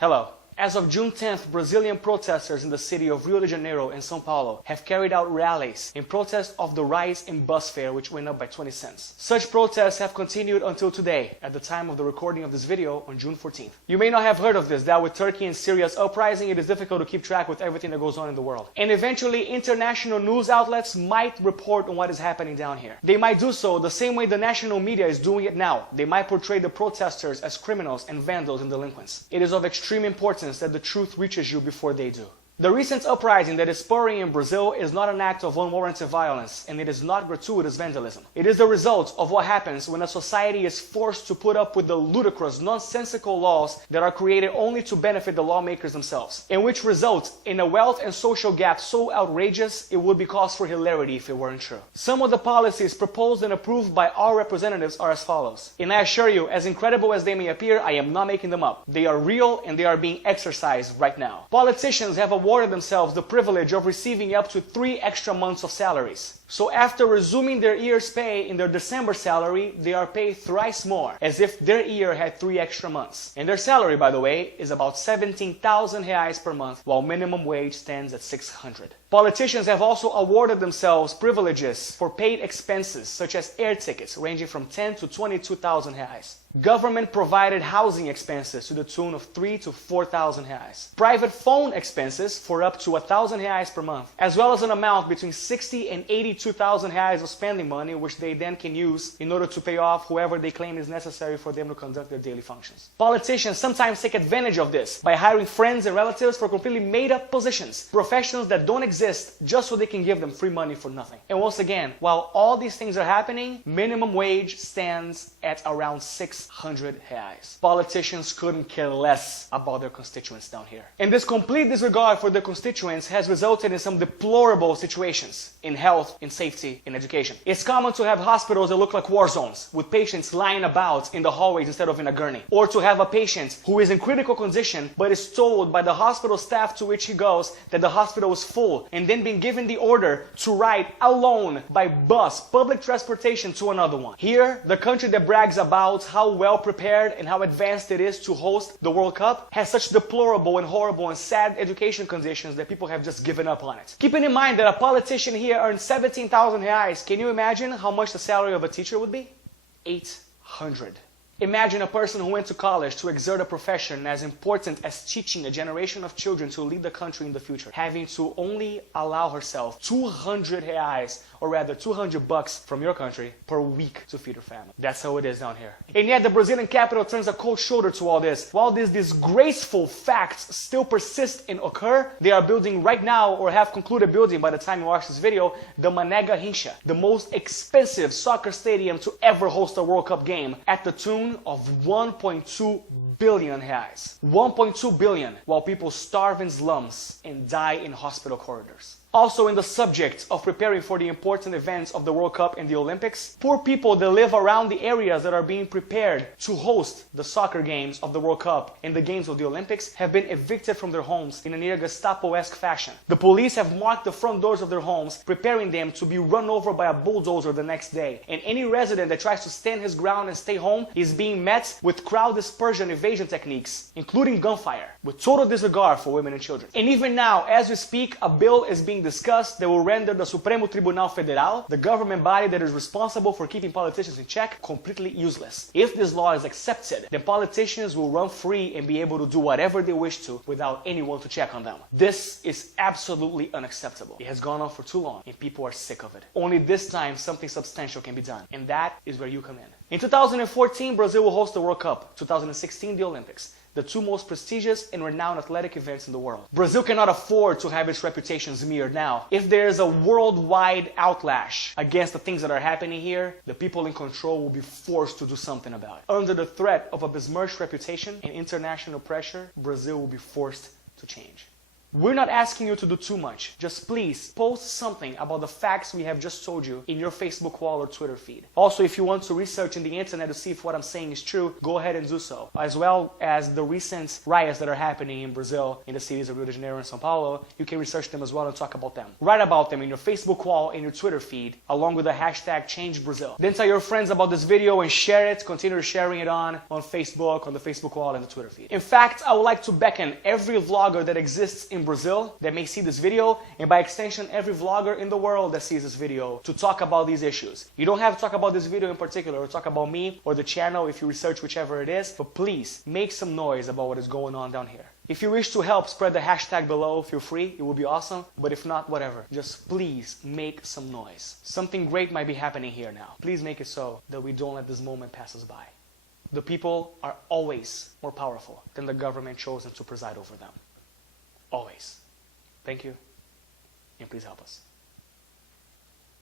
Hello. As of June 10th, Brazilian protesters in the city of Rio de Janeiro and São Paulo have carried out rallies in protest of the rise in bus fare, which went up by 20 cents. Such protests have continued until today, at the time of the recording of this video on June 14th. You may not have heard of this, that with Turkey and Syria's uprising, it is difficult to keep track with everything that goes on in the world. And eventually, international news outlets might report on what is happening down here. They might do so the same way the national media is doing it now. They might portray the protesters as criminals and vandals and delinquents. It is of extreme importance that the truth reaches you before they do. The recent uprising that is spurring in Brazil is not an act of unwarranted violence, and it is not gratuitous vandalism. It is the result of what happens when a society is forced to put up with the ludicrous, nonsensical laws that are created only to benefit the lawmakers themselves, and which result in a wealth and social gap so outrageous it would be cause for hilarity if it weren't true. Some of the policies proposed and approved by our representatives are as follows. And I assure you, as incredible as they may appear, I am not making them up. They are real and they are being exercised right now. Politicians have awarded themselves the privilege of receiving up to 3 extra months of salaries. So after resuming their year's pay in their December salary, they are paid thrice more, as if their year had 3 extra months. And their salary, by the way, is about 17,000 reais per month, while minimum wage stands at 600. Politicians have also awarded themselves privileges for paid expenses, such as air tickets, ranging from 10 to 22,000 reais. Government-provided housing expenses to the tune of 3 to 4,000 reais. Private phone expenses for up to 1,000 reais per month, as well as an amount between 60 and 82,000 reais of spending money, which they then can use in order to pay off whoever they claim is necessary for them to conduct their daily functions. Politicians sometimes take advantage of this by hiring friends and relatives for completely made-up positions, professions that don't exist, just so they can give them free money for nothing. And once again, while all these things are happening, minimum wage stands at around 600 reais. Politicians couldn't care less about their constituents down here. And this complete disregard for their constituents has resulted in some deplorable situations in health, in safety, in education. It's common to have hospitals that look like war zones, with patients lying about in the hallways instead of in a gurney. Or to have a patient who is in critical condition but is told by the hospital staff to which he goes that the hospital is full, and then being given the order to ride alone by bus, public transportation, to another one. Here, the country that brags about how well prepared and how advanced it is to host the World Cup has such deplorable and horrible and sad education conditions that people have just given up on it. Keeping in mind that a politician here earns 17,000 reais, can you imagine how much the salary of a teacher would be? 800. Imagine a person who went to college to exert a profession as important as teaching a generation of children to lead the country in the future, having to only allow herself 200 reais, or rather 200 bucks from your country per week to feed her family. That's how it is down here. And yet the Brazilian capital turns a cold shoulder to all this. While these disgraceful facts still persist and occur, they are building right now, or have concluded building by the time you watch this video, the Mané Garrincha, the most expensive soccer stadium to ever host a World Cup game, at the tune of 1.2 billion reais. 1.2 billion, while people starve in slums and die in hospital corridors. Also, in the subject of preparing for the important events of the World Cup and the Olympics, poor people that live around the areas that are being prepared to host the soccer games of the World Cup and the games of the Olympics have been evicted from their homes in a near Gestapo-esque fashion. The police have marked the front doors of their homes, preparing them to be run over by a bulldozer the next day. And any resident that tries to stand his ground and stay home is being met with crowd dispersion evasion techniques, including gunfire, with total disregard for women and children. And even now, as we speak, a bill is being discussed that will render the Supremo Tribunal Federal, the government body that is responsible for keeping politicians in check, completely useless. If this law is accepted, then politicians will run free and be able to do whatever they wish to without anyone to check on them. This is absolutely unacceptable. It has gone on for too long and people are sick of it. Only this time something substantial can be done, and that is where you come in. In 2014, Brazil will host the World Cup. 2016, the Olympics. The two most prestigious and renowned athletic events in the world. Brazil cannot afford to have its reputation smeared now. If there is a worldwide outlash against the things that are happening here, the people in control will be forced to do something about it. Under the threat of a besmirched reputation and international pressure, Brazil will be forced to change. We're not asking you to do too much. Just please post something about the facts we have just told you in your Facebook wall or Twitter feed. Also, if you want to research in the internet to see if what I'm saying is true, go ahead and do so. As well as the recent riots that are happening in Brazil, in the cities of Rio de Janeiro and São Paulo, you can research them as well and talk about them. Write about them in your Facebook wall and your Twitter feed, along with the hashtag #ChangeBrazil. Then tell your friends about this video and share it. Continue sharing it on Facebook, on the Facebook wall and the Twitter feed. In fact, I would like to beckon every vlogger that exists in Brazil that may see this video, and by extension every vlogger in the world that sees this video, to talk about these issues. You don't have to talk about this video in particular or talk about me or the channel if you research whichever it is, but please make some noise about what is going on down here. If you wish to help spread the hashtag below, feel free, it would be awesome, but if not, whatever. Just please make some noise. Something great might be happening here now. Please make it so that we don't let this moment pass us by. The people are always more powerful than the government chosen to preside over them. Always. Thank you, and please help us.